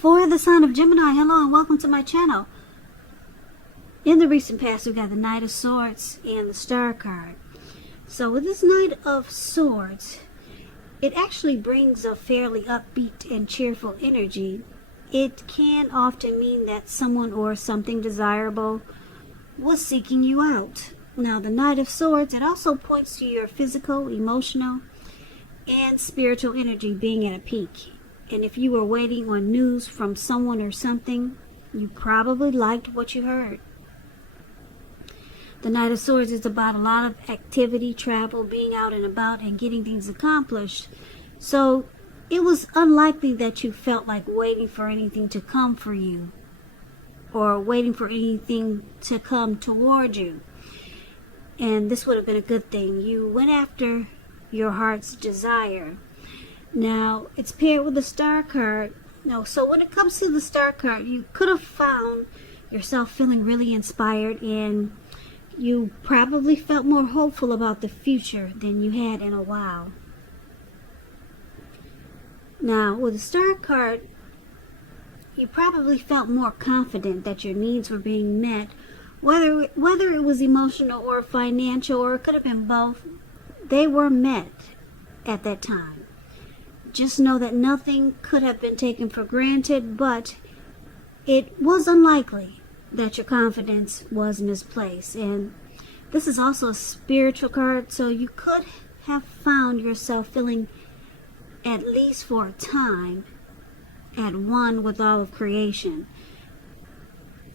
For the sign of Gemini, hello and welcome to my channel. In the recent past, we got the Knight of Swords and the Star card. So with this Knight of Swords, it actually brings a fairly upbeat and cheerful energy. It can often mean that someone or something desirable was seeking you out. Now, the Knight of Swords, it also points to your physical, emotional, and spiritual energy being at a peak. And if you were waiting on news from someone or something, you probably liked what you heard. The Knight of Swords is about a lot of activity, travel, being out and about, and getting things accomplished. So it was unlikely that you felt like waiting for anything to come for you, or waiting for anything to come toward you. And this would have been a good thing. You went after your heart's desire. Now, it's paired with the Star card. So when it comes to the Star card, you could have found yourself feeling really inspired, and you probably felt more hopeful about the future than you had in a while. Now, with the Star card, you probably felt more confident that your needs were being met, whether it was emotional or financial, or it could have been both. They were met at that time. Just know that nothing could have been taken for granted, but it was unlikely that your confidence was misplaced. And this is also a spiritual card, so you could have found yourself feeling, at least for a time, at one with all of creation.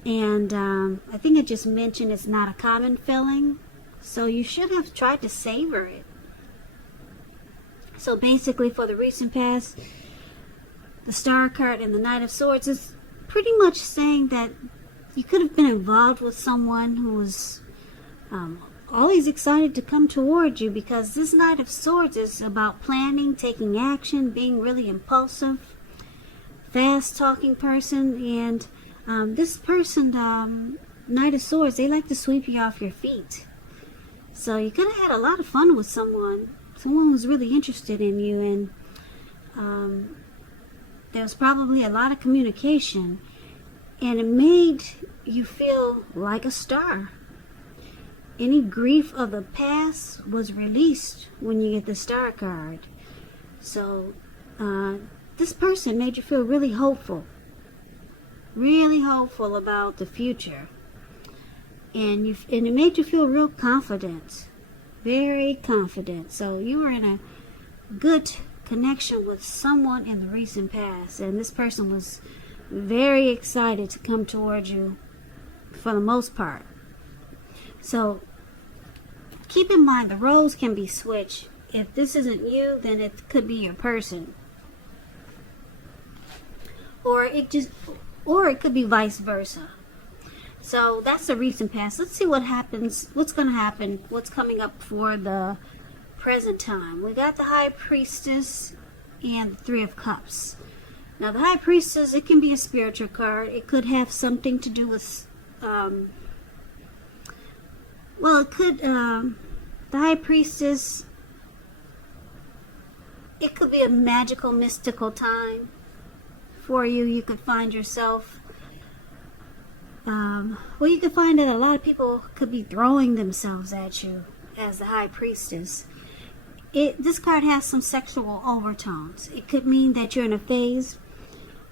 And I think it just mentioned it's not a common feeling, so you should have tried to savor it. So basically, for the recent past, the Star card and the Knight of Swords is pretty much saying that you could have been involved with someone who was always excited to come toward you, because this Knight of Swords is about planning, taking action, being really impulsive, fast-talking person. And this person, Knight of Swords, they like to sweep you off your feet. So you could have had a lot of fun with someone was really interested in you, and there was probably a lot of communication, and it made you feel like a star. Any grief of the past was released when you get the Star card. So this person made you feel really hopeful about the future, and it made you feel real confident. Very confident. So you were in a good connection with someone in the recent past, and this person was very excited to come towards you for the most part. So keep in mind, the roles can be switched. If this isn't you, then it could be your person, or it could be vice versa. So that's the recent past. Let's see what happens, what's going to happen, what's coming up for the present time. We got the High Priestess and the Three of Cups. Now, the High Priestess, it can be a spiritual card. It could have something to do with, the High Priestess, it could be a magical, mystical time for you. You could find yourself, you could find that a lot of people could be throwing themselves at you as the High Priestess. This card has some sexual overtones. It could mean that you're in a phase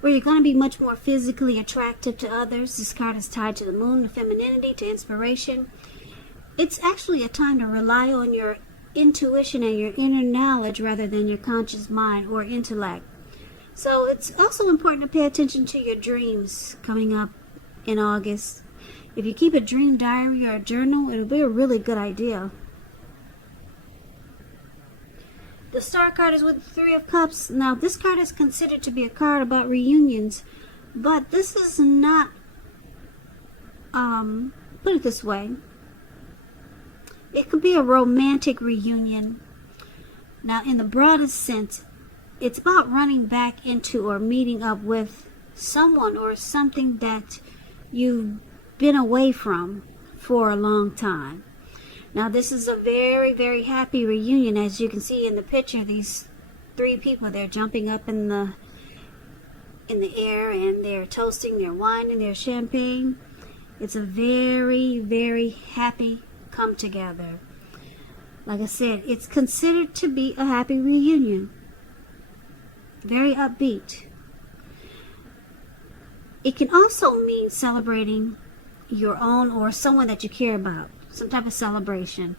where you're going to be much more physically attractive to others. This card is tied to the moon, to femininity, to inspiration. It's actually a time to rely on your intuition and your inner knowledge rather than your conscious mind or intellect. So it's also important to pay attention to your dreams coming up in August. If you keep a dream diary or a journal, it'll be a really good idea. The Star card is with the Three of Cups. Now, this card is considered to be a card about reunions, but this is not, put it this way, it could be a romantic reunion. Now, in the broadest sense, it's about running back into or meeting up with someone or something that you've been away from for a long time. Now, this is a very, very happy reunion. As you can see in the picture, these three people, they're jumping up in the in the air, and they're toasting their wine and their champagne. It's a very, very happy come together. Like I said, it's considered to be a happy reunion. Very upbeat. It can also mean celebrating your own or someone that you care about. Some type of celebration.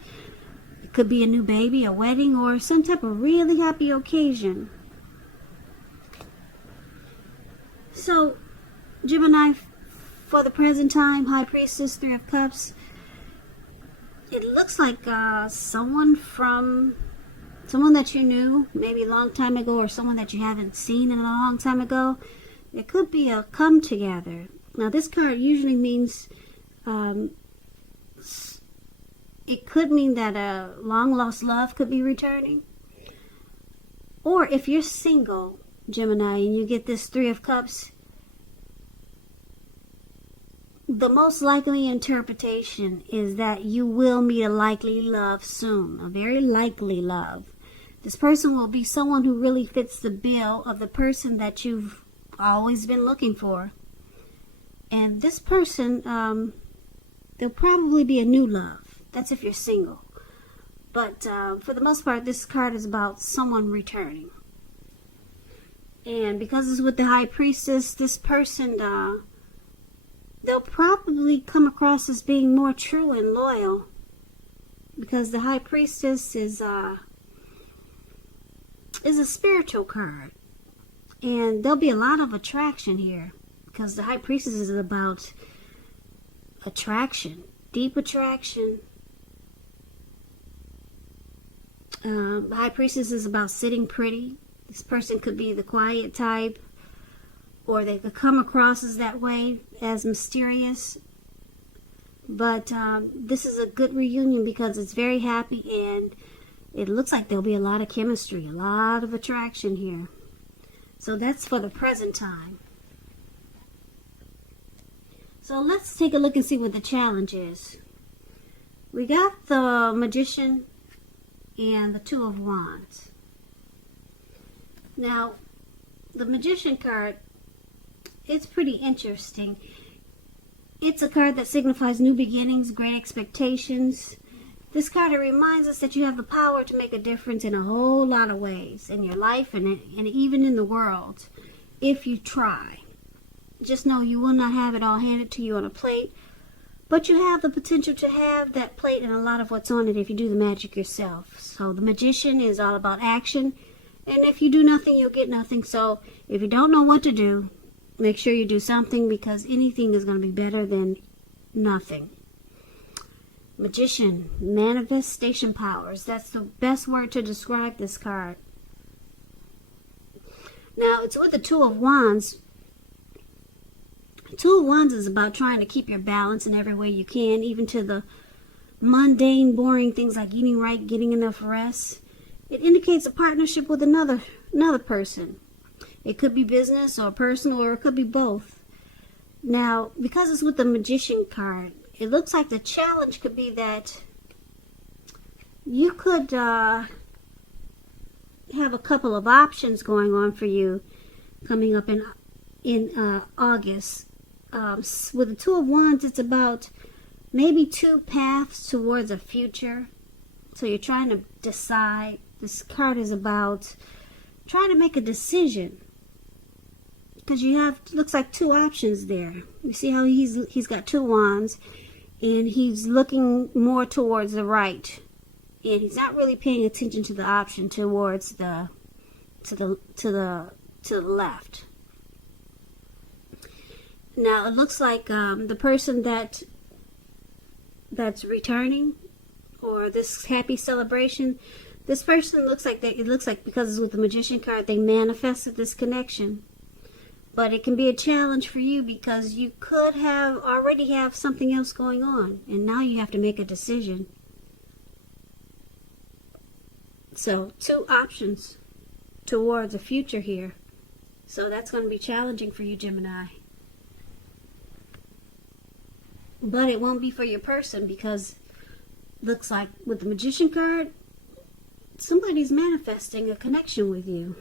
It could be a new baby, a wedding, or some type of really happy occasion. So, Gemini, for the present time, High Priestess, Three of Cups, it looks like someone that you knew maybe a long time ago, or someone that you haven't seen in a long time ago. It could be a come together. Now, this card usually means it could mean that a long lost love could be returning. Or if you're single, Gemini, and you get this Three of Cups, the most likely interpretation is that you will meet a likely love soon, a very likely love. This person will be someone who really fits the bill of the person that you've always been looking for. And this person, there'll probably be a new love. That's if you're single. But for the most part, this card is about someone returning. And because it's with the High Priestess, this person, they'll probably come across as being more true and loyal. Because the High Priestess is a spiritual card. And there'll be a lot of attraction here. Because the High Priestess is about attraction. Deep attraction. The High Priestess is about sitting pretty. This person could be the quiet type, or they could come across as that way, as mysterious. But this is a good reunion because it's very happy, and it looks like there'll be a lot of chemistry, a lot of attraction here. So that's for the present time. So let's take a look and see what the challenge is. We got the Magician and the Two of Wands. Now, the Magician card, it's pretty interesting. It's a card that signifies new beginnings, great expectations. This card, it reminds us that you have the power to make a difference in a whole lot of ways in your life and even in the world if you try. Just know you will not have it all handed to you on a plate, but you have the potential to have that plate and a lot of what's on it if you do the magic yourself. So the Magician is all about action, and if you do nothing, you'll get nothing. So if you don't know what to do, make sure you do something, because anything is going to be better than nothing. Magician, manifestation powers. That's the best word to describe this card. Now, it's with the Two of Wands. Two of Wands is about trying to keep your balance in every way you can, even to the mundane, boring things like eating right, getting enough rest. It indicates a partnership with another person. It could be business or personal, or it could be both. Now, because it's with the Magician card, it looks like the challenge could be that you could have a couple of options going on for you coming up in August. With the Two of Wands, it's about maybe two paths towards a future. So you're trying to decide. This card is about trying to make a decision, because you have, looks like two options there. You see how he's got two wands, and he's looking more towards the right, and he's not really paying attention to the option towards the left. Now, it looks like the person that's returning, or this happy celebration, this person looks like it looks like, because it's with the Magician card, they manifested this connection. But it can be a challenge for you, because you could already have something else going on, and now you have to make a decision. So, two options towards a future here. So that's going to be challenging for you, Gemini. But it won't be for your person, because looks like with the Magician card, somebody's manifesting a connection with you.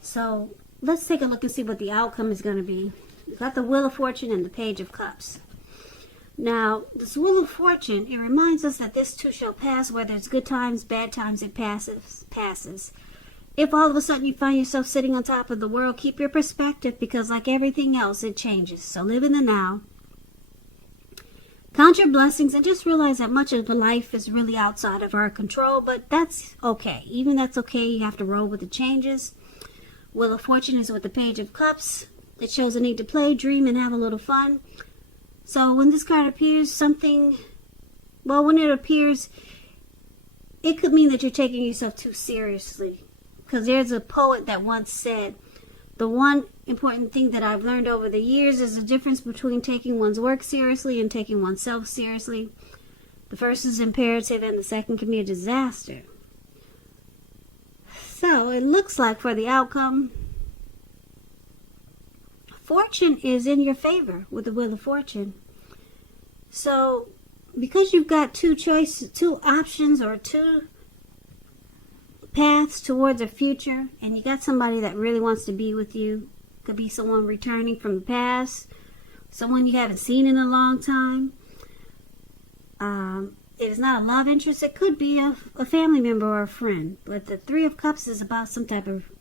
So let's take a look and see what the outcome is going to be. We've got the Wheel of Fortune and the Page of Cups. Now, this Wheel of Fortune, it reminds us that this too shall pass. Whether it's good times, bad times, it passes. If all of a sudden you find yourself sitting on top of the world, keep your perspective, because like everything else, it changes. So live in the now. Count your blessings and just realize that much of life is really outside of our control, but that's okay. Even that's okay. You have to roll with the changes. Wheel of Fortune is with the Page of Cups. It shows a need to play, dream, and have a little fun. So when this card appears, when it appears, it could mean that you're taking yourself too seriously. Because there's a poet that once said, the one important thing that I've learned over the years is the difference between taking one's work seriously and taking oneself seriously. The first is imperative and the second can be a disaster. So it looks like for the outcome, fortune is in your favor with the Wheel of Fortune. So because you've got two options or two paths towards a future, and you got somebody that really wants to be with you, could be someone returning from the past, someone you haven't seen in a long time. It is not a love interest. It could be a family member or a friend. But the Three of Cups is about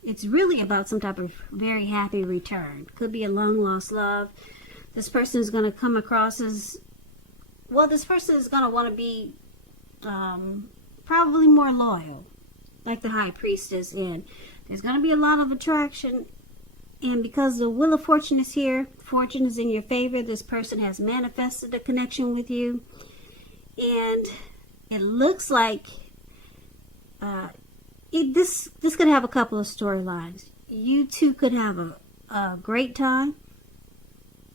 it's really about some type of very happy return. Could be a long lost love. This person is going to come across as, this person is going to want to be probably more loyal, like the High Priestess. And there's going to be a lot of attraction. And because the Wheel of Fortune is here, fortune is in your favor. This person has manifested a connection with you. And it looks like this could have a couple of storylines. You two could have a great time,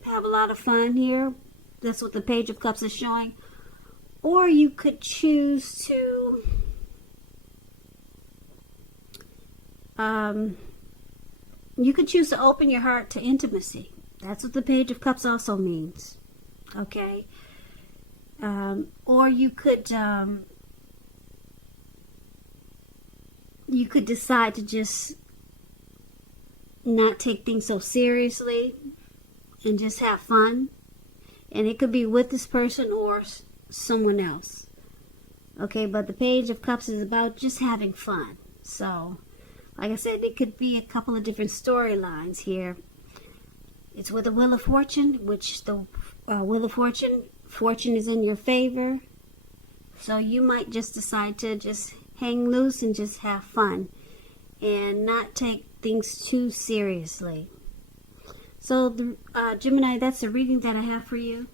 have a lot of fun here. That's what the Page of Cups is showing. Or you could choose to open your heart to intimacy. That's what the Page of Cups also means. Okay? Or you could decide to just not take things so seriously and just have fun. And it could be with this person or someone else. Okay, but the Page of Cups is about just having fun. So, like I said, it could be a couple of different storylines here. It's with the Wheel of Fortune, which the Wheel of Fortune is in your favor. So you might just decide to just hang loose and just have fun and not take things too seriously. So, Gemini, that's the reading that I have for you.